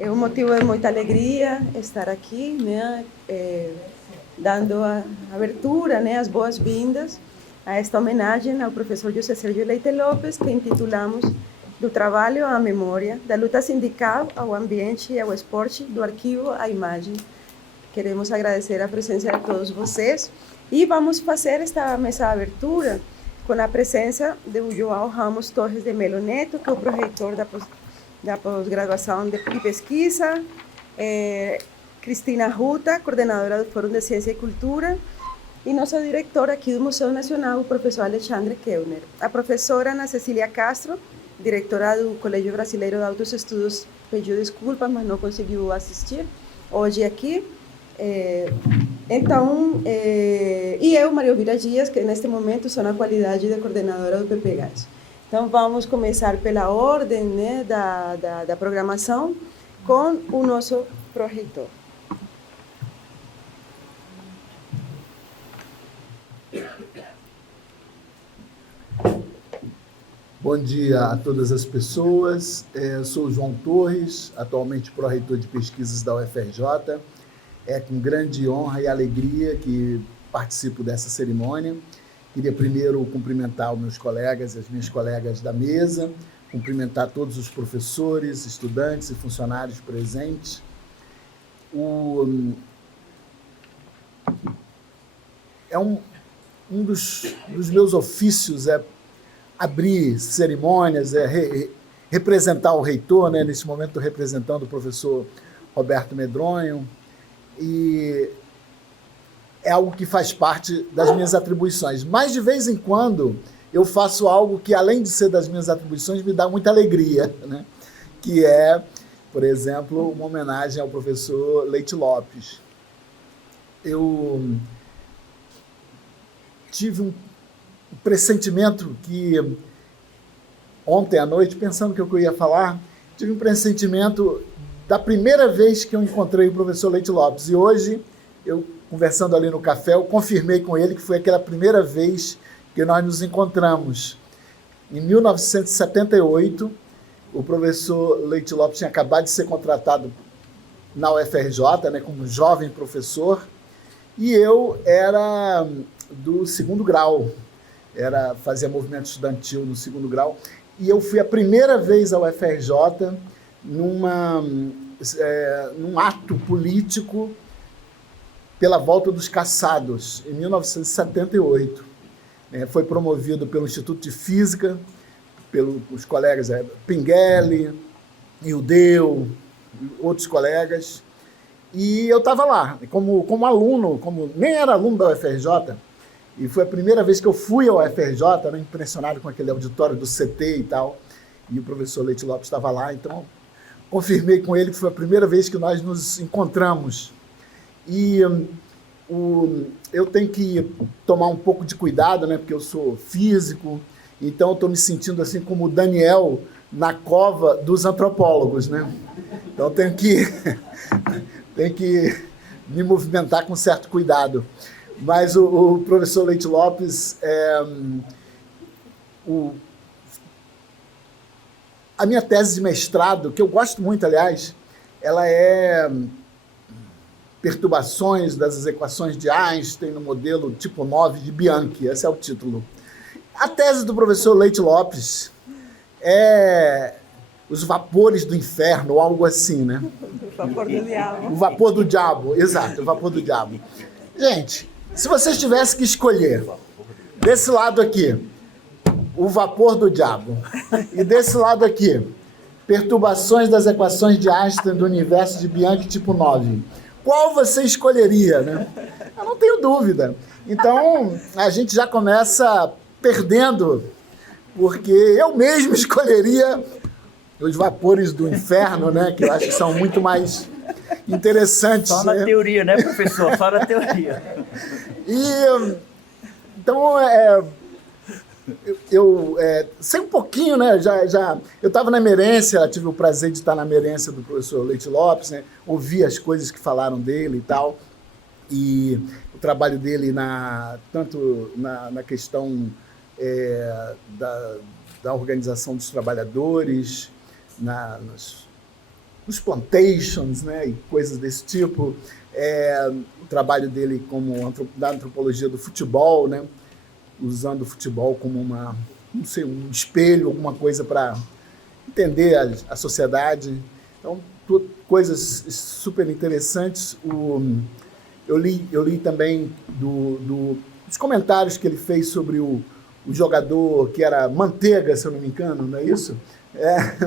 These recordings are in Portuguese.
É um motivo de muita alegria estar aqui, né, dando a abertura, né, as boas-vindas a esta homenagem ao professor José Sérgio Leite Lopes, que intitulamos Do Trabalho à Memória, da Luta Sindical ao Ambiente e ao Esporte, do Arquivo à Imagem. Queremos agradecer a presença de todos vocês e vamos fazer esta mesa de abertura com a presença do João Ramos Torres de Melo Neto, que é o proreitor da pós-graduação de pesquisa, Cristina Ruta, coordenadora do Fórum de Ciência e Cultura, e nossa diretora aqui do Museu Nacional, o professor Alexandre Keuner. A professora Ana Cecília Castro, diretora do Colégio Brasileiro de Altos Estudos, pediu desculpas, mas não conseguiu assistir hoje aqui. E eu, Maria Elvira Dias, que neste momento sou na qualidade de coordenadora do PPGás. Então, vamos começar pela ordem, né, da programação com o nosso proreitor. Bom dia a todas as pessoas. Eu sou o João Torres, atualmente pró-reitor de pesquisas da UFRJ. É com grande honra e alegria que participo dessa cerimônia. Queria primeiro cumprimentar os meus colegas e as minhas colegas da mesa, cumprimentar todos os professores, estudantes e funcionários presentes. Um dos meus ofícios é abrir cerimônias, representar o reitor, né? Nesse momento estou representando o professor Roberto Medronho, e é algo que faz parte das minhas atribuições. Mas, de vez em quando, eu faço algo que, além de ser das minhas atribuições, me dá muita alegria, né? Que é, por exemplo, uma homenagem ao professor Leite Lopes. Eu tive um pressentimento que, ontem à noite, pensando que eu ia falar, tive um pressentimento da primeira vez que eu encontrei o professor Leite Lopes. E hoje, eu conversando ali no café, eu confirmei com ele que foi aquela primeira vez que nós nos encontramos. Em 1978, o professor Leite Lopes tinha acabado de ser contratado na UFRJ, né, como jovem professor, e eu era do segundo grau, fazia movimento estudantil no segundo grau, e eu fui a primeira vez ao UFRJ num ato político pela volta dos caçados, em 1978. Foi promovido pelo Instituto de Física, pelos colegas Pinguelli, Ildeu, outros colegas, e eu estava lá, como aluno, nem era aluno da UFRJ, e foi a primeira vez que eu fui ao UFRJ, né, impressionado com aquele auditório do CT e tal, e o professor Leite Lopes estava lá, então confirmei com ele que foi a primeira vez que nós nos encontramos. E eu tenho que tomar um pouco de cuidado, né, porque eu sou físico, então estou me sentindo assim como o Daniel na cova dos antropólogos, né? Então tenho que me movimentar com certo cuidado. Mas o professor Leite Lopes, a minha tese de mestrado, que eu gosto muito, aliás, ela é Perturbações das equações de Einstein no modelo tipo 9 de Bianchi, esse é o título. A tese do professor Leite Lopes é Os Vapores do Inferno, ou algo assim, né? O vapor do diabo. O vapor do diabo, exato, o vapor do diabo. Gente, se vocês tivessem que escolher desse lado aqui, o vapor do diabo, e desse lado aqui, perturbações das equações de Einstein do universo de Bianchi tipo 9, qual você escolheria, né? Eu não tenho dúvida. Então, a gente já começa perdendo, porque eu mesmo escolheria os vapores do inferno, né? Que eu acho que são muito mais interessantes. Só na teoria, né, professor? Só na teoria. Então, eu sei um pouquinho, né? Eu estava na Merência, tive o prazer de estar na Merência do professor Leite Lopes, né? Ouvi as coisas que falaram dele e tal, e o trabalho dele tanto na questão da organização dos trabalhadores, os plantations, né, e coisas desse tipo. O trabalho dele da antropologia do futebol, né, usando o futebol como um espelho, alguma coisa para entender a sociedade. Então, coisas super interessantes. Eu li também dos comentários que ele fez sobre o jogador que era Manteiga, se eu não me engano, não é isso?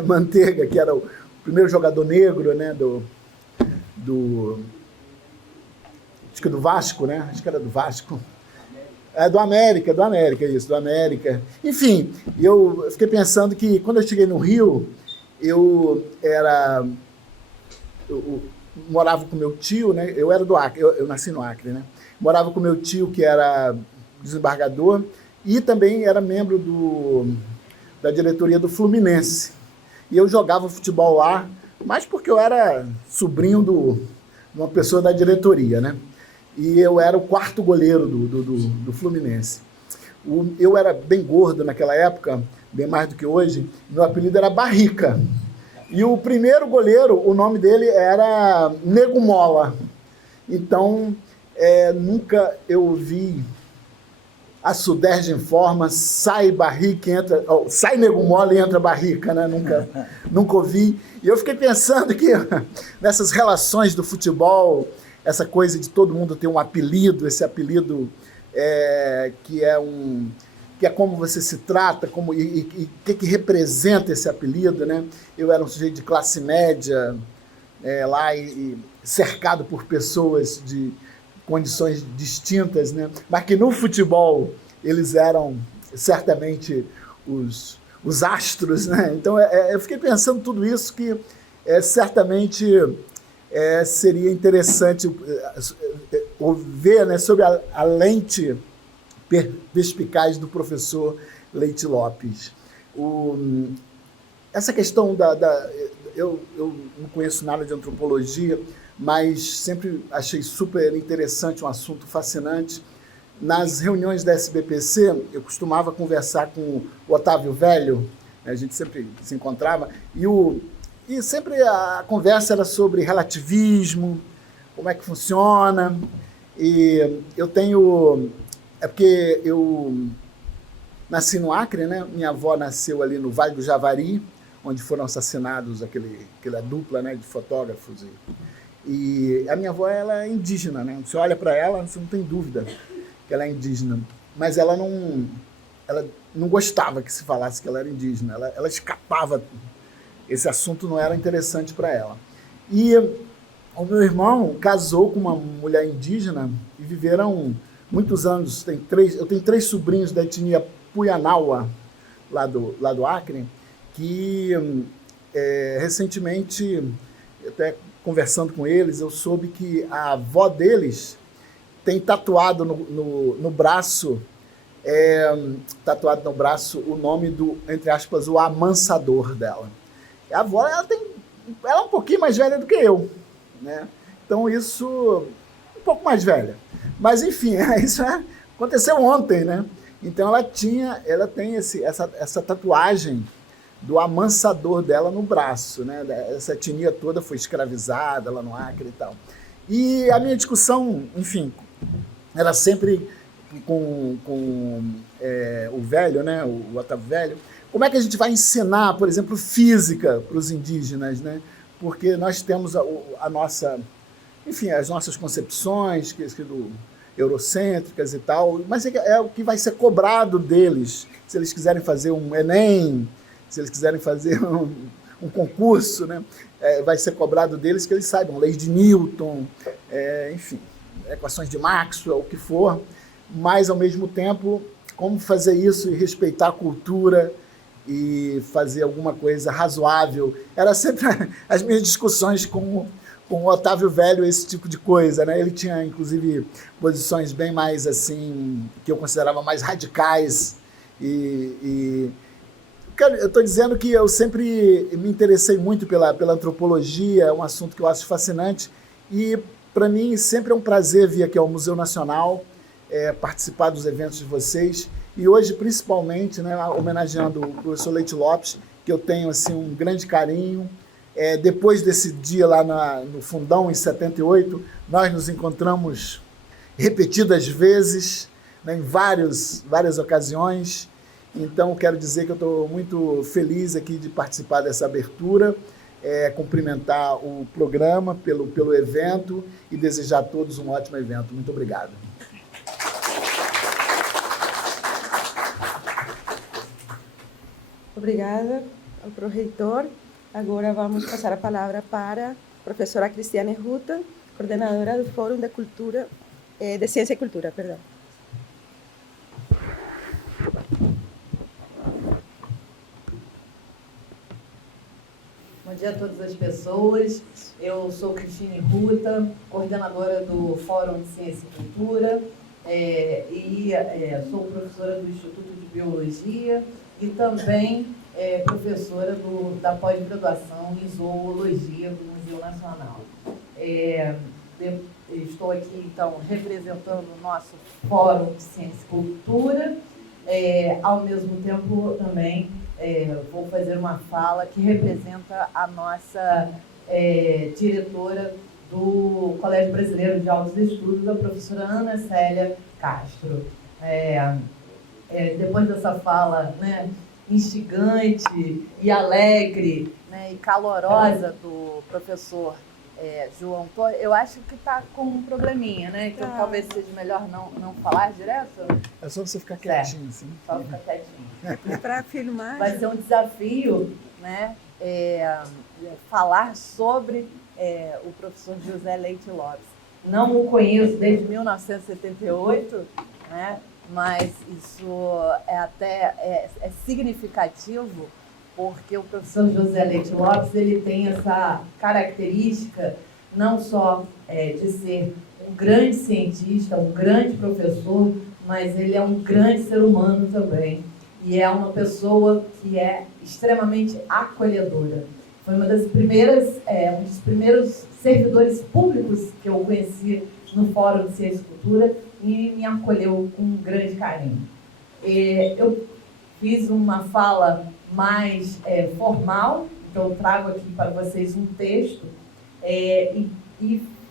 Manteiga, que era o primeiro jogador negro, né, acho que do Vasco, né? Acho que era do Vasco. Do América, isso, do América. Enfim, eu fiquei pensando que quando eu cheguei no Rio, eu morava com meu tio, né? Eu era do Acre, eu nasci no Acre, né? Morava com meu tio, que era desembargador, e também era membro da diretoria do Fluminense. E eu jogava futebol lá, mas porque eu era sobrinho de uma pessoa da diretoria, né? E eu era o quarto goleiro do Fluminense. Eu era bem gordo naquela época, bem mais do que hoje. Meu apelido era Barrica. E o primeiro goleiro, o nome dele era Nego Mola. Então, nunca eu vi a Suderge informa, sai Barrica, entra... sai Nego Mola e entra Barrica, né? Nunca ouvi. E eu fiquei pensando que nessas relações do futebol, essa coisa de todo mundo ter um apelido, esse apelido que é como você se trata, e o que representa esse apelido, né? Eu era um sujeito de classe média, lá e cercado por pessoas de condições distintas, né? Mas que no futebol eles eram certamente os astros, né? Então eu fiquei pensando tudo isso que certamente seria interessante ver, né, sobre a lente perspicaz do professor Leite Lopes. Essa questão eu não conheço nada de antropologia, mas sempre achei super interessante, um assunto fascinante. Nas reuniões da SBPC, eu costumava conversar com o Otávio Velho, né, a gente sempre se encontrava, e sempre a conversa era sobre relativismo, como é que funciona. E eu tenho... porque eu nasci no Acre, né? Minha avó nasceu ali no Vale do Javari, onde foram assassinados aquela dupla, né, de fotógrafos. E a minha avó, ela é indígena, né? Você olha para ela, você não tem dúvida que ela é indígena. Mas ela não gostava que se falasse que ela era indígena. Ela escapava. Esse assunto não era interessante para ela. E o meu irmão casou com uma mulher indígena e viveram muitos anos. Eu tenho 3 sobrinhos da etnia Puyanaua, lá do Acre, que recentemente, até conversando com eles, eu soube que a avó deles tem tatuado no braço o nome do, entre aspas, o amansador dela. A avó, ela é um pouquinho mais velha do que eu, né? Então isso, um pouco mais velha. Mas enfim, isso aconteceu ontem, né? Então ela tem essa tatuagem do amansador dela no braço, né? Essa etnia toda foi escravizada lá no Acre e tal. E a minha discussão, enfim, era sempre com o velho, né? O Otávio Velho. Como é que a gente vai ensinar, por exemplo, física para os indígenas, né? Porque nós temos as nossas concepções, eurocêntricas e tal, mas é o que vai ser cobrado deles, se eles quiserem fazer um Enem, se eles quiserem fazer um concurso, né? Vai ser cobrado deles que eles saibam leis de Newton, enfim, equações de Maxwell, o que for, mas, ao mesmo tempo, como fazer isso e respeitar a cultura e fazer alguma coisa razoável. Era sempre as minhas discussões com o Otávio Velho, esse tipo de coisa, né? Ele tinha, inclusive, posições bem mais, assim, que eu considerava mais radicais. Eu estou dizendo que eu sempre me interessei muito pela antropologia, é um assunto que eu acho fascinante, e, para mim, sempre é um prazer vir aqui ao Museu Nacional, participar dos eventos de vocês, e hoje, principalmente, né, homenageando o professor Leite Lopes, que eu tenho assim, um grande carinho, Depois desse dia lá no Fundão, em 78, nós nos encontramos repetidas vezes, né, em várias ocasiões. Então, quero dizer que eu estou muito feliz aqui de participar dessa abertura, cumprimentar o programa pelo evento e desejar a todos um ótimo evento. Muito obrigado. Obrigada ao pró-reitor. Agora vamos passar a palavra para a professora Cristiane Ruta, coordenadora do Fórum de Cultura, de Ciência e Cultura, perdão. Bom dia a todas as pessoas. Eu sou Cristiane Ruta, coordenadora do Fórum de Ciência e Cultura, sou professora do Instituto de Biologia e também professora da pós-graduação em Zoologia do Museu Nacional. Estou aqui, então, representando o nosso Fórum de Ciência e Cultura, ao mesmo tempo também vou fazer uma fala que representa a nossa diretora do Colégio Brasileiro de Altos Estudos, a professora Ana Célia Castro. Depois dessa fala, né, instigante e alegre, né, e calorosa do professor João Torres, eu acho que está com um probleminha, né? Então talvez seja melhor não falar direto. É só você ficar quietinho, assim. Só ficar quietinho. E para filmar... Vai ser um desafio, né, falar sobre o professor José Leite Lopes. Não o conheço desde 1978, né, mas isso é significativo, porque o professor José Leite Lopes ele tem essa característica não só de ser um grande cientista, um grande professor, mas ele é um grande ser humano também. E é uma pessoa que é extremamente acolhedora. Foi um dos primeiros servidores públicos que eu conheci no Fórum de Ciência e Cultura e me acolheu com um grande carinho. Eu fiz uma fala mais formal, então eu trago aqui para vocês um texto, e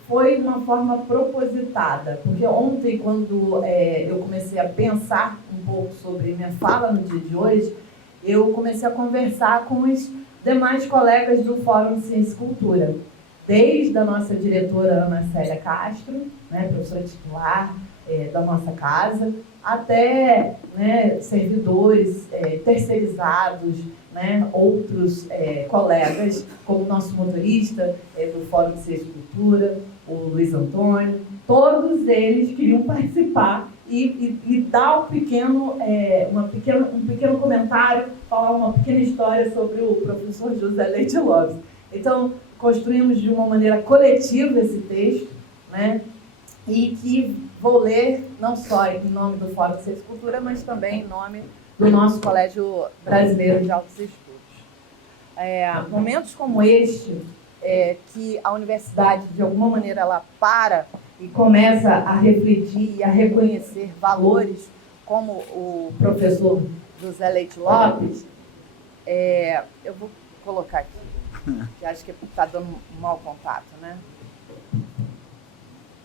foi uma forma propositada, porque ontem, quando eu comecei a pensar um pouco sobre minha fala no dia de hoje, eu comecei a conversar com os demais colegas do Fórum de Ciência e Cultura, desde a nossa diretora Ana Célia Castro, né, professora titular da nossa casa, até, né, servidores terceirizados, né, outros colegas, como o nosso motorista do Fórum de Ciência e Cultura, o Luiz Antônio, todos eles queriam participar e dar um pequeno comentário, falar uma pequena história sobre o professor José Leite Lopes. Então, construímos de uma maneira coletiva esse texto, né, e que vou ler não só em nome do Fórum de Ciência e Cultura, mas também em nome do nosso Colégio Brasileiro de Altos Estudos. Momentos como este, que a universidade, de alguma maneira, ela para e começa a refletir e a reconhecer valores como o professor José Leite Lopes, eu vou colocar aqui, que acho que está dando um mau contato, né?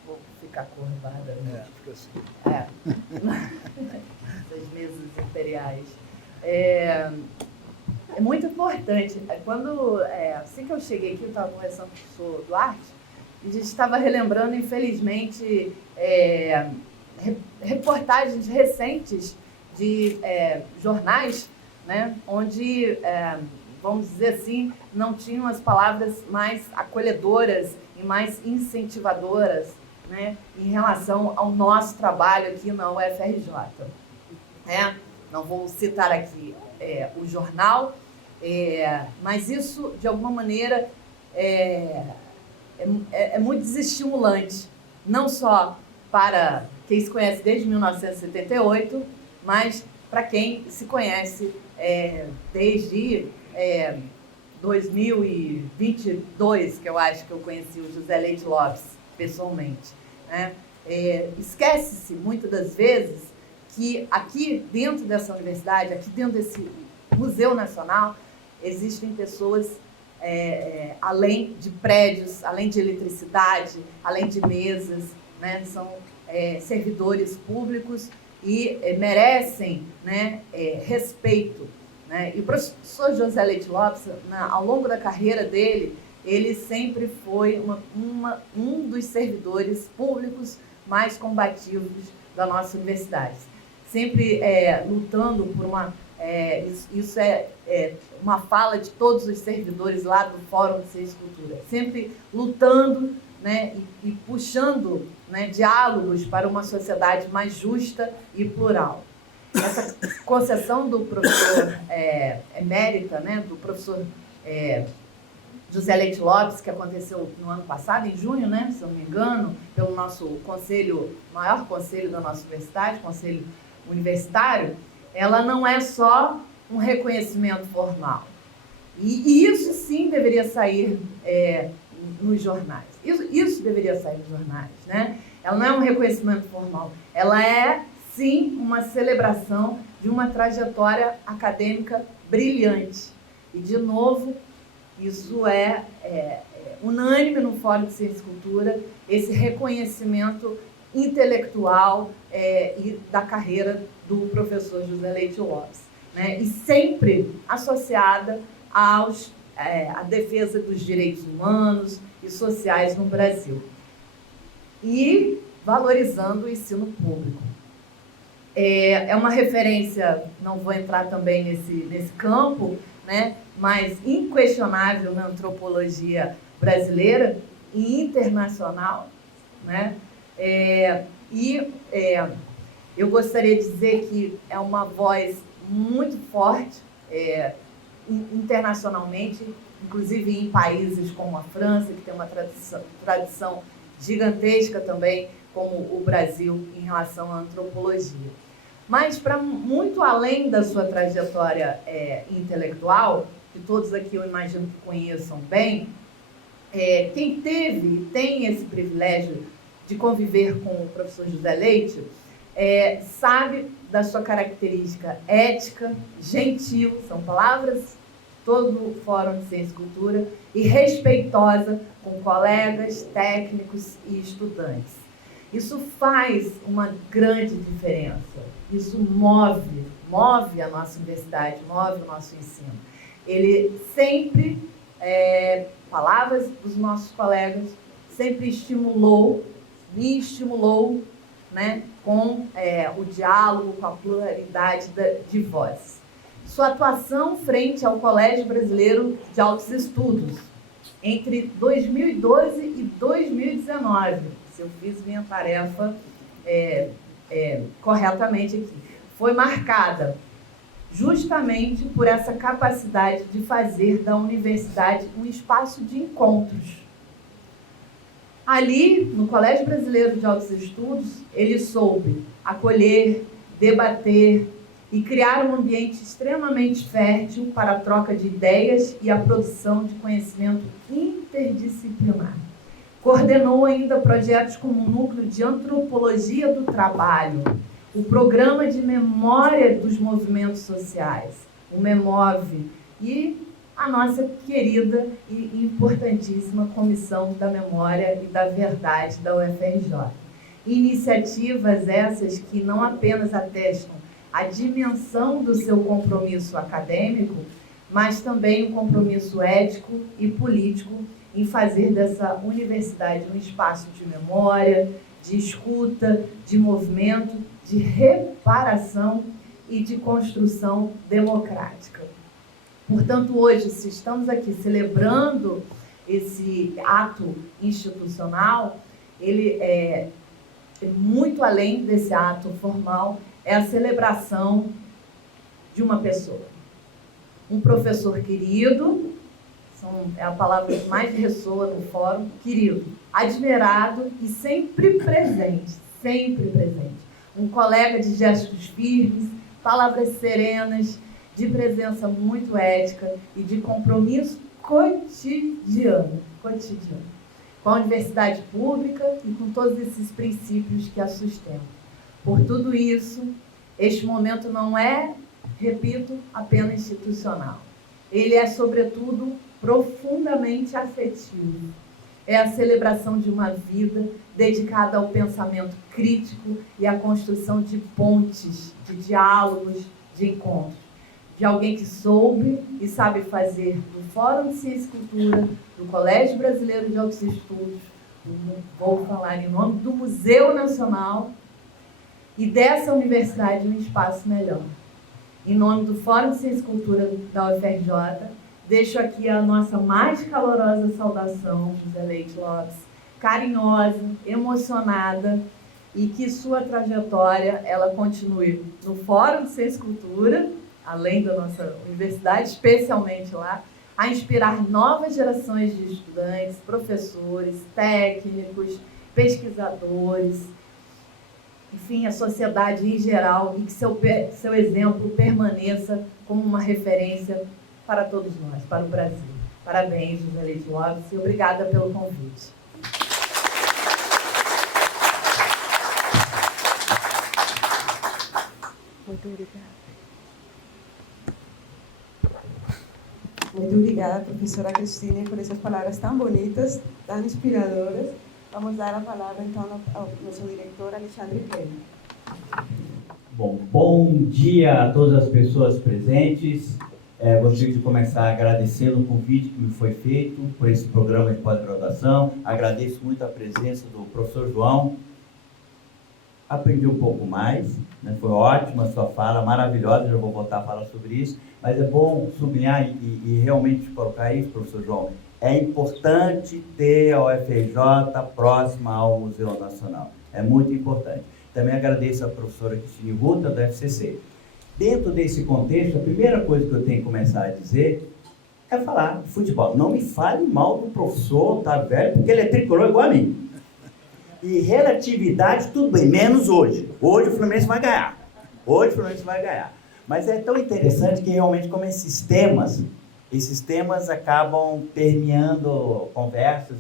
Vou ficar curvada. Fica assim. Das mesas imperiais. É muito importante. Assim que eu cheguei aqui, eu estava conversando com o professor Duarte, e a gente estava relembrando, infelizmente, reportagens recentes de jornais, né, onde, vamos dizer assim, não tinham as palavras mais acolhedoras e mais incentivadoras, né, em relação ao nosso trabalho aqui na UFRJ. Não vou citar aqui o jornal, mas isso, de alguma maneira, é muito desestimulante, não só para quem se conhece desde 1978, mas para quem se conhece desde 2022, que eu acho que eu conheci o José Leite Lopes pessoalmente, né? Esquece-se, muitas das vezes, que aqui dentro dessa universidade, aqui dentro desse Museu Nacional, existem pessoas além de prédios, além de eletricidade, além de mesas, né? São servidores públicos e merecem, né, respeito, né? E o professor José Leite Lopes, ao longo da carreira dele, ele sempre foi um dos servidores públicos mais combativos da nossa universidade. Sempre lutando por isso é uma fala de todos os servidores lá do Fórum de Ciência e Cultura. Sempre lutando, né, e puxando, né, diálogos para uma sociedade mais justa e plural. Essa concessão do professor emérita, né, do professor José Leite Lopes, que aconteceu no ano passado, em junho, né, se não me engano, pelo nosso conselho, maior conselho da nossa universidade, conselho universitário, ela não é só um reconhecimento formal. E isso sim deveria sair nos jornais. Isso deveria sair nos jornais, né? Ela não é um reconhecimento formal, ela é sim uma celebração de uma trajetória acadêmica brilhante. E, de novo, isso é unânime no Fórum de Ciência e Cultura, esse reconhecimento intelectual e da carreira do professor José Leite Lopes, né? E sempre associada à defesa dos direitos humanos e sociais no Brasil. E valorizando o ensino público. É uma referência, não vou entrar também nesse campo, né, mas inquestionável na antropologia brasileira e internacional, né? Eu gostaria de dizer que é uma voz muito forte internacionalmente, inclusive em países como a França, que tem uma tradição gigantesca também, como o Brasil, em relação à antropologia. Mas, para muito além da sua trajetória intelectual, que todos aqui eu imagino que conheçam bem, quem teve e tem esse privilégio de conviver com o professor José Leite, sabe da sua característica ética, gentil, são palavras todo o Fórum de Ciência e Cultura, e respeitosa com colegas, técnicos e estudantes. Isso faz uma grande diferença. Isso move a nossa universidade, move o nosso ensino. Ele sempre, palavras dos nossos colegas, sempre me estimulou, né, com o diálogo, com a pluralidade de vozes. Sua atuação frente ao Colégio Brasileiro de Altos Estudos, entre 2012 e 2019, se eu fiz minha tarefa corretamente aqui, foi marcada justamente por essa capacidade de fazer da universidade um espaço de encontros. Ali, no Colégio Brasileiro de Altos Estudos, ele soube acolher, debater e criar um ambiente extremamente fértil para a troca de ideias e a produção de conhecimento interdisciplinar. Coordenou ainda projetos como o Núcleo de Antropologia do Trabalho, o Programa de Memória dos Movimentos Sociais, o MEMOV, e a nossa querida e importantíssima Comissão da Memória e da Verdade da UFRJ. Iniciativas essas que não apenas atestam a dimensão do seu compromisso acadêmico, mas também um compromisso ético e político em fazer dessa universidade um espaço de memória, de escuta, de movimento, de reparação e de construção democrática. Portanto, hoje, se estamos aqui celebrando esse ato institucional, ele é muito além desse ato formal, é a celebração de uma pessoa. Um professor querido, é a palavra que mais ressoa no fórum, querido, admirado e sempre presente, sempre presente. Um colega de gestos firmes, palavras serenas, de presença muito ética e de compromisso cotidiano com a universidade pública e com todos esses princípios que a sustentam. Por tudo isso, este momento não é, repito, apenas institucional. Ele é, sobretudo, profundamente afetivo. É a celebração de uma vida dedicada ao pensamento crítico e à construção de pontes, de diálogos, de encontros. De alguém que soube e sabe fazer do Fórum de Ciência e Cultura, do Colégio Brasileiro de Altos Estudos, vou falar em nome do Museu Nacional e dessa universidade um espaço melhor. Em nome do Fórum de Ciência e Cultura da UFRJ, deixo aqui a nossa mais calorosa saudação, José Leite Lopes, carinhosa, emocionada, e que sua trajetória ela continue no Fórum de Ciência e Cultura, além da nossa universidade, especialmente lá, a inspirar novas gerações de estudantes, professores, técnicos, pesquisadores, enfim, a sociedade em geral, e que seu exemplo permaneça como uma referência para todos nós, para o Brasil. Parabéns, José Leite Lopes, e obrigada pelo convite. Muito obrigada. Muito obrigada, professora Cristina, por essas palavras tão bonitas, tão inspiradoras. Vamos dar a palavra, então, ao nosso diretor, Alexandre Pena. Bom dia a todas as pessoas presentes. Gostaria de começar agradecendo o convite que me foi feito por esse programa de pós-graduação. Agradeço muito a presença do professor João. Aprendi um pouco mais, né? Foi ótima a sua fala, maravilhosa, já vou voltar a falar sobre isso, mas é bom sublinhar e realmente colocar isso, professor João. É importante ter a UFRJ próxima ao Museu Nacional, é muito importante. Também agradeço a professora Cristina Ruta, da FCC. Dentro desse contexto, a primeira coisa que eu tenho que começar a dizer é falar de futebol. Não me fale mal do professor Otávio Velho, porque ele é tricolor igual a mim. E relatividade, tudo bem, menos hoje. Hoje o Fluminense vai ganhar. Hoje o Fluminense vai ganhar. Mas é tão interessante que realmente como esses temas acabam permeando conversas,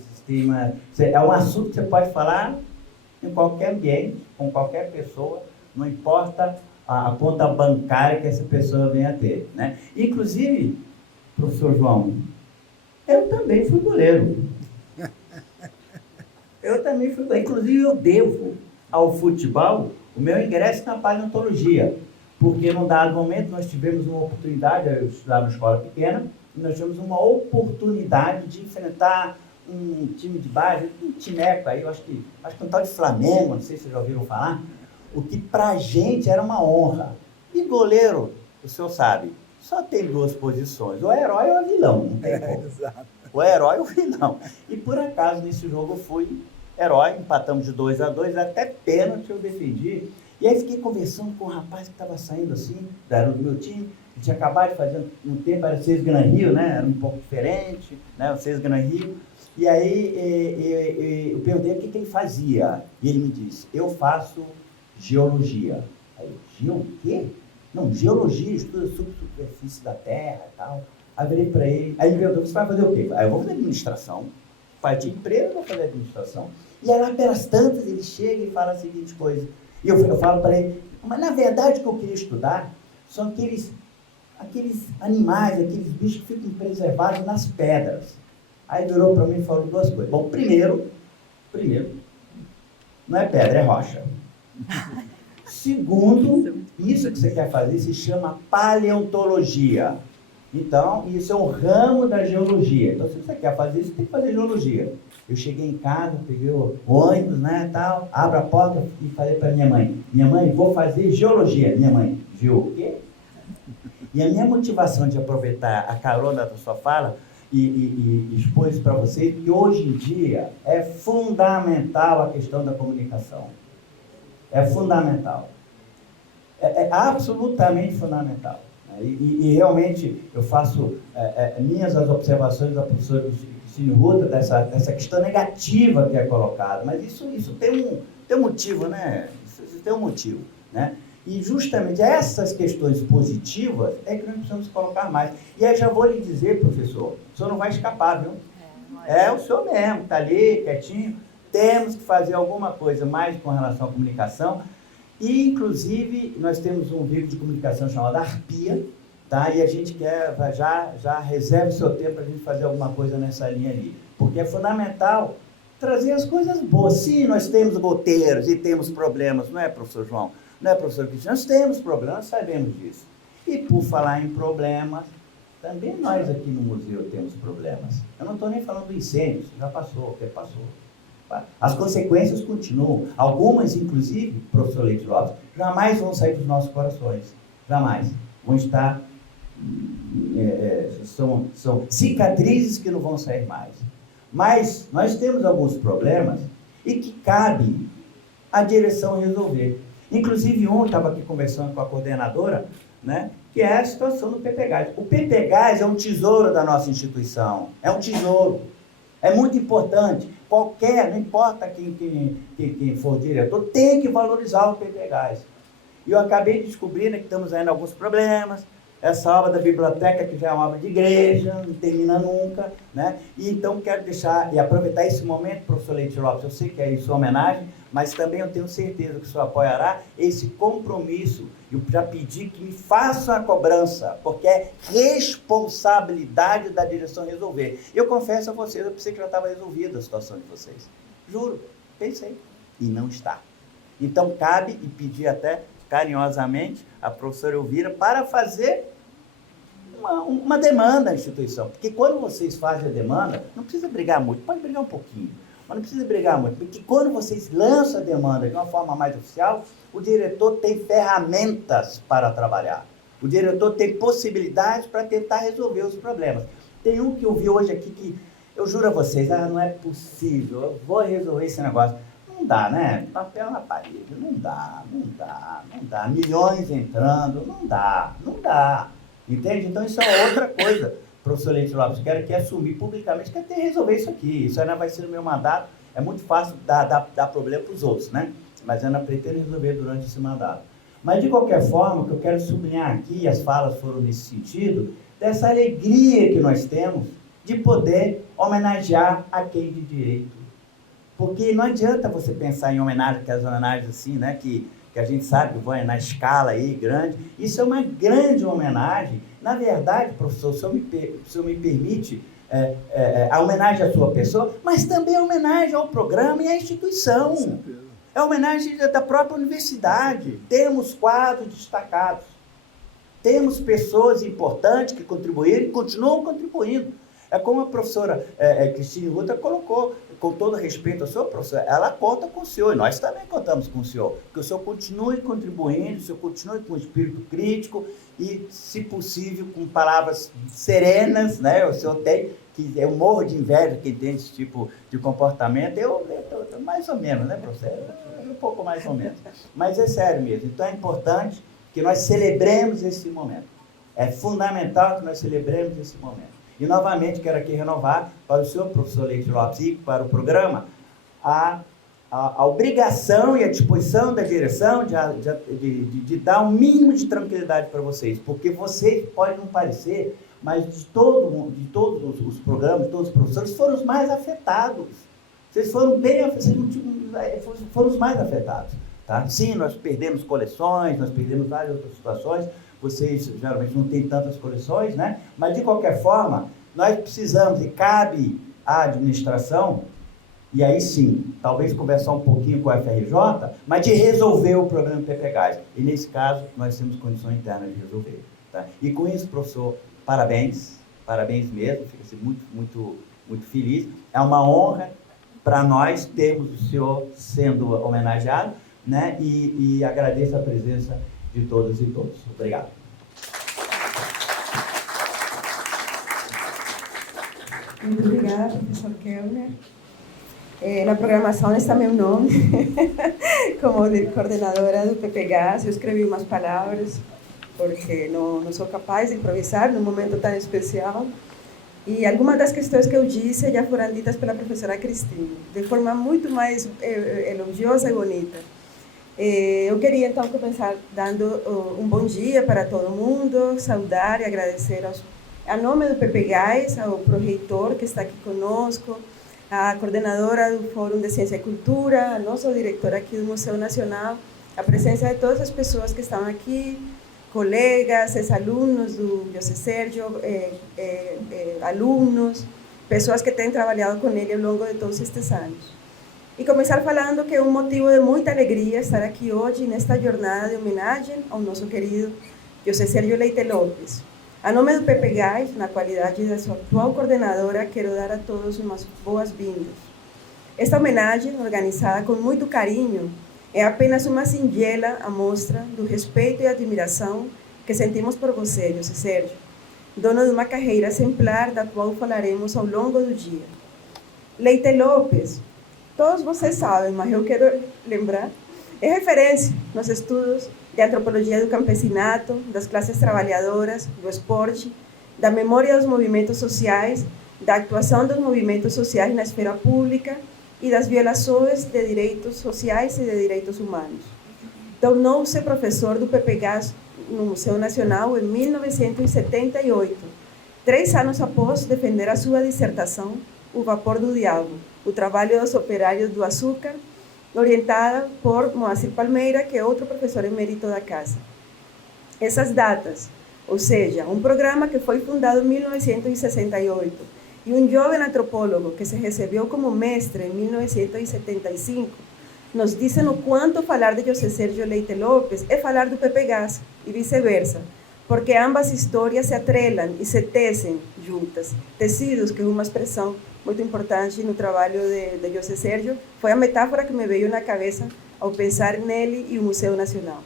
é um assunto que você pode falar em qualquer ambiente, com qualquer pessoa, não importa a conta bancária que essa pessoa venha a ter, né? Inclusive, professor João, eu também fui goleiro. Inclusive eu devo ao futebol o meu ingresso na paleontologia, porque num dado momento nós tivemos uma oportunidade, eu estudava em escola pequena, e nós tivemos uma oportunidade de enfrentar um time de base, um timeco aí, acho que um tal de Flamengo, não sei se vocês já ouviram falar, o que pra gente era uma honra. E goleiro, o senhor sabe, só tem duas posições, o herói ou o vilão, não tem como. O herói ou o vilão. E por acaso nesse jogo eu fui herói, empatamos de 2-2, até pênalti eu defendi. E aí fiquei conversando com um rapaz que estava saindo assim, era do meu time, que tinha acabado de fazer um tempo, era o Seis Gran Rio, né? Era um pouco diferente, né? O Seis Gran Rio. E aí eu perguntei o que ele fazia. E ele me disse, eu faço geologia. Aí eu, o quê? Não, geologia, estuda a superfície da Terra e tal. Aí eu virei para ele, aí ele perguntou, você vai fazer o quê? Aí eu vou fazer administração. Parte de empresa, eu vou fazer administração. E aí lá pelas tantas ele chega e fala a seguinte coisa. E eu falo para ele, mas na verdade o que eu queria estudar são aqueles animais, aqueles bichos que ficam preservados nas pedras. Aí virou para mim e falou duas coisas. Bom, primeiro, não é pedra, é rocha. Segundo, isso que você quer fazer se chama paleontologia. Então, isso é um ramo da geologia. Então, se você quer fazer isso, tem que fazer geologia. Eu cheguei em casa, peguei o ônibus, né, tal, abro a porta e falei para minha mãe, vou fazer geologia. Minha mãe, o quê? E a minha motivação de aproveitar a carona da sua fala e expor isso para vocês, que hoje em dia é fundamental a questão da comunicação. É fundamental. É absolutamente fundamental. E realmente eu faço minhas as observações da professora Cristina Ruta dessa questão negativa que é colocada, mas isso tem um motivo, né? Isso tem um motivo, né? E justamente essas questões positivas é que nós precisamos colocar mais. E aí já vou lhe dizer, professor, o senhor não vai escapar, viu? É o senhor mesmo, está ali, quietinho. Temos que fazer alguma coisa mais com relação à comunicação. E, inclusive, nós temos um veículo de comunicação chamado Arpia, tá? E a gente quer, já reserve o seu tempo para a gente fazer alguma coisa nessa linha ali, porque é fundamental trazer as coisas boas. Sim, nós temos goteiros e temos problemas, não é, professor João? Não é, professor Cristiano? Nós temos problemas, sabemos disso. E por falar em problemas, também nós aqui no museu temos problemas. Eu não estou nem falando do incêndio, isso já passou, até passou. As consequências continuam. Algumas, inclusive, professor Leite Lopes, jamais vão sair dos nossos corações. Jamais. Vão estar... são cicatrizes que não vão sair mais. Mas nós temos alguns problemas e que cabe à direção resolver. Inclusive, ontem eu estava aqui conversando com a coordenadora, né, que é a situação do PPGás. O PPGás é um tesouro da nossa instituição. É um tesouro. É muito importante. Não importa quem for diretor, tem que valorizar o PPGás. E eu acabei de descobrir, né, que estamos ainda alguns problemas. Essa obra da biblioteca, que já é uma obra de igreja, não termina nunca, né? E então quero deixar e aproveitar esse momento, professor Leite Lopes, eu sei que é em sua homenagem, mas também eu tenho certeza que o senhor apoiará esse compromisso. Eu já pedi que me façam a cobrança, porque é responsabilidade da direção resolver. Eu confesso a vocês, eu pensei que já estava resolvida a situação de vocês. Juro, pensei. E não está. Então cabe, e pedir até carinhosamente a professora Elvira para fazer uma demanda à instituição. Porque quando vocês fazem a demanda, não precisa brigar muito, pode brigar um pouquinho, mas não precisa brigar muito, porque quando vocês lançam a demanda de uma forma mais oficial, o diretor tem ferramentas para trabalhar. O diretor tem possibilidades para tentar resolver os problemas. Tem um que eu vi hoje aqui que, eu juro a vocês, não é possível, eu vou resolver esse negócio. Não dá, né? Papel na parede, não dá. Milhões entrando, não dá. Entende? Então isso é outra coisa, professor Leite Lopes. Quero que assumir publicamente, quero ter que resolver isso aqui. Isso ainda vai ser no meu mandato. É muito fácil dar problema para os outros, né? Mas eu ainda pretendo resolver durante esse mandato. Mas de qualquer forma, o que eu quero sublinhar aqui, as falas foram nesse sentido, dessa alegria que nós temos de poder homenagear a quem de direito. Porque não adianta você pensar em homenagem, que as homenagens assim, né, que a gente sabe que vão na escala aí, grande. Isso é uma grande homenagem. Na verdade, professor, se o senhor me permite, a homenagem à sua pessoa, mas também a homenagem ao programa e à instituição. É a homenagem da própria universidade. Temos quadros destacados. Temos pessoas importantes que contribuíram e continuam contribuindo. É como a professora Cristine Ruta colocou, com todo respeito ao senhor, professor, ela conta com o senhor, e nós também contamos com o senhor, que o senhor continue contribuindo, o senhor continue com espírito crítico e, se possível, com palavras serenas, né? O senhor tem, que eu morro de inveja quem tem esse tipo de comportamento, eu mais ou menos, né, professor? Um pouco mais ou menos. Mas é sério mesmo. Então é importante que nós celebremos esse momento. É fundamental que nós celebremos esse momento. E, novamente, quero aqui renovar para o senhor, professor Leite Lopes, e para o programa, a obrigação e a disposição da direção de dar um mínimo de tranquilidade para vocês, porque vocês, pode não parecer, mas de todos os programas, todos os professores, foram os mais afetados. Vocês foram foram os mais afetados. Tá? Sim, nós perdemos coleções, nós perdemos várias outras situações. Vocês geralmente não têm tantas coleções, né? Mas, de qualquer forma, nós precisamos, e cabe à administração, e aí sim, talvez conversar um pouquinho com a FRJ, mas de resolver o problema do PPGás. E, nesse caso, nós temos condições internas de resolver. Tá? E com isso, professor, parabéns mesmo, fico muito, muito, muito feliz. É uma honra para nós termos o senhor sendo homenageado, né? E agradeço a presença de todas e todos. Obrigado. Muito obrigada, professor Kellner. Na programação está meu nome, como coordenadora do PPGás. Eu escrevi umas palavras, porque não sou capaz de improvisar num momento tão especial. E algumas das questões que eu disse já foram ditas pela professora Cristine, de forma muito mais elogiosa e bonita. Eu queria, então, começar dando um bom dia para todo mundo, saudar e agradecer a nome do PPGás, ao pró-reitor que está aqui conosco, a coordenadora do Fórum de Ciência e Cultura, a nossa diretora aqui do Museu Nacional, a presença de todas as pessoas que estão aqui, colegas, ex-alunos do José Sérgio, alunos, pessoas que têm trabalhado com ele ao longo de todos estes anos. E começar falando que é um motivo de muita alegria estar aqui hoje nesta jornada de homenagem ao nosso querido José Sérgio Leite Lopes. A nome do PPGás, na qualidade de sua atual coordenadora, quero dar a todos umas boas-vindas. Esta homenagem, organizada com muito carinho, é apenas uma singela amostra do respeito e admiração que sentimos por você, José Sérgio, dono de uma carreira exemplar da qual falaremos ao longo do dia. Leite Lopes, todos vocês sabem, mas eu quero lembrar, é referência nos estudos de antropologia do campesinato, das classes trabalhadoras, do esporte, da memória dos movimentos sociais, da atuação dos movimentos sociais na esfera pública e das violações de direitos sociais e de direitos humanos. Tornou-se professor do PPGás no Museu Nacional em 1978, 3 anos após defender a sua dissertação, O Vapor do Diabo, o trabalho dos operários do açúcar, orientada por Moacir Palmeira, que é outro professor emérito da casa. Essas datas, ou seja, um programa que foi fundado em 1968 e um jovem antropólogo que se recebeu como mestre em 1975, nos dizem o quanto falar de José Sérgio Leite Lopes é falar do PPGás e vice-versa, porque ambas histórias se atrelam e se tecem juntas. Tecidos, que é uma expressão muito importante no trabalho de José Sérgio, foi a metáfora que me veio na cabeça ao pensar nele e o Museu Nacional.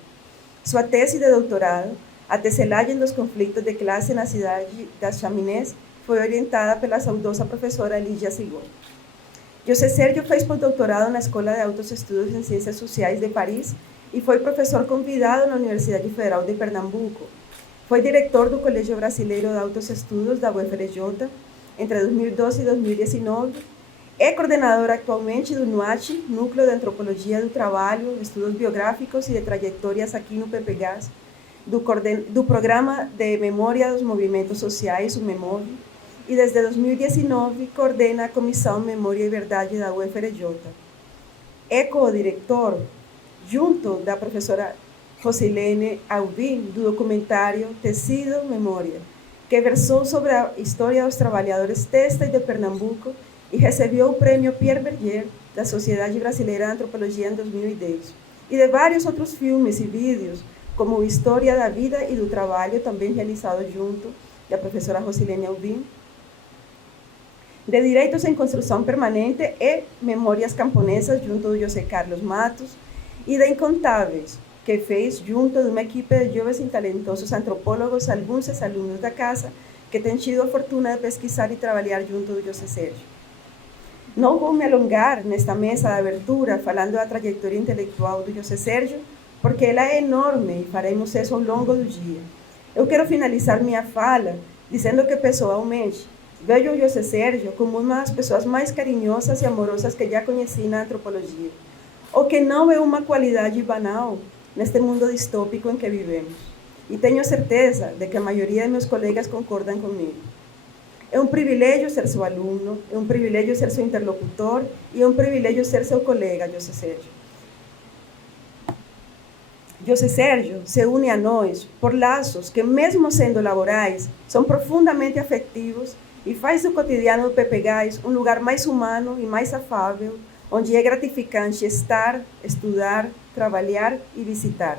Sua tese de doutorado, A tecelagem dos conflitos de classe na cidade das Chaminés, foi orientada pela saudosa professora Lígia Sigol. José Sérgio fez pós-doutorado na Escola de Altos Estudos em Ciências Sociais de Paris e foi professor convidado na Universidade Federal de Pernambuco. Foi diretor do Colégio Brasileiro de Altos Estudos da UFRJ entre 2012 e 2019. É coordenador atualmente do NUACH, Núcleo de Antropologia do Trabalho, Estudos Biográficos e de Trajetórias aqui no PPGás, do Programa de Memória dos Movimentos Sociais, o MEMOV, e desde 2019 coordena a Comissão Memória e Verdade da UFRJ. É co-diretor, junto da professora Rosilene Alvim, do documentário Tecido Memória, que versou sobre a história dos trabalhadores têxteis de Pernambuco e recebeu o prêmio Pierre Berger da Sociedade Brasileira de Antropologia em 2010, e de vários outros filmes e vídeos, como História da Vida e do Trabalho, também realizado junto da professora Rosilene Alvim, de Direitos em Construção Permanente e Memórias Camponesas, junto do José Carlos Matos, e de Incontáveis, que fez junto de uma equipe de jovens e talentosos antropólogos, alguns ex-alunos da casa, que têm tido a fortuna de pesquisar e trabalhar junto do José Sérgio. Não vou me alongar nesta mesa de abertura falando da trajetória intelectual do José Sérgio, porque ela é enorme e faremos isso ao longo do dia. Eu quero finalizar minha fala dizendo que, pessoalmente, vejo o José Sérgio como uma das pessoas mais carinhosas e amorosas que já conheci na antropologia, o que não é uma qualidade banal neste mundo distópico em que vivemos. E tenho certeza de que a maioria de meus colegas concordam comigo. É um privilégio ser seu aluno, é um privilégio ser seu interlocutor e é um privilégio ser seu colega, José Sérgio. José Sérgio se une a nós por laços que, mesmo sendo laborais, são profundamente afetivos e faz do cotidiano do PPGás um lugar mais humano e mais afável, onde é gratificante estar, estudar, trabalhar e visitar.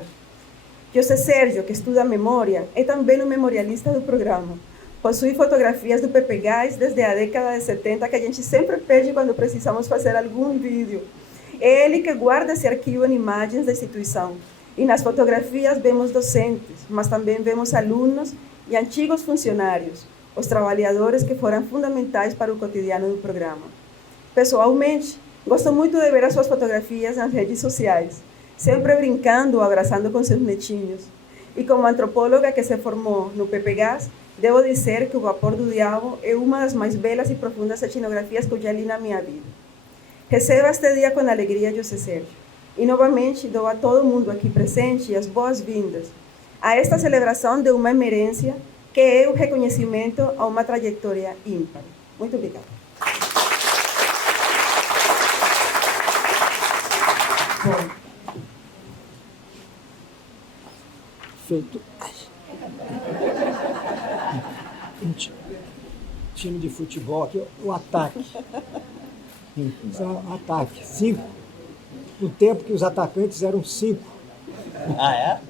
José Sérgio, que estuda memória, é também um memorialista do programa. Possui fotografias do PPGás desde a década de 70 que a gente sempre pede quando precisamos fazer algum vídeo. É ele que guarda esse arquivo em imagens da instituição. E nas fotografias vemos docentes, mas também vemos alunos e antigos funcionários, os trabalhadores que foram fundamentais para o cotidiano do programa. Pessoalmente, gosto muito de ver as suas fotografias nas redes sociais, sempre brincando ou abraçando com seus netinhos. E como antropóloga que se formou no PPGás, devo dizer que O Vapor do Diabo é uma das mais belas e profundas etnografias que eu já li na minha vida. Receba este dia com alegria, José Sérgio. E novamente dou a todo mundo aqui presente as boas-vindas a esta celebração de uma emerência que é o reconhecimento a uma trajetória ímpar. Muito obrigada. Feito. time de futebol aqui, o ataque. São ataque, 5. No tempo que os atacantes eram 5. Ah, é?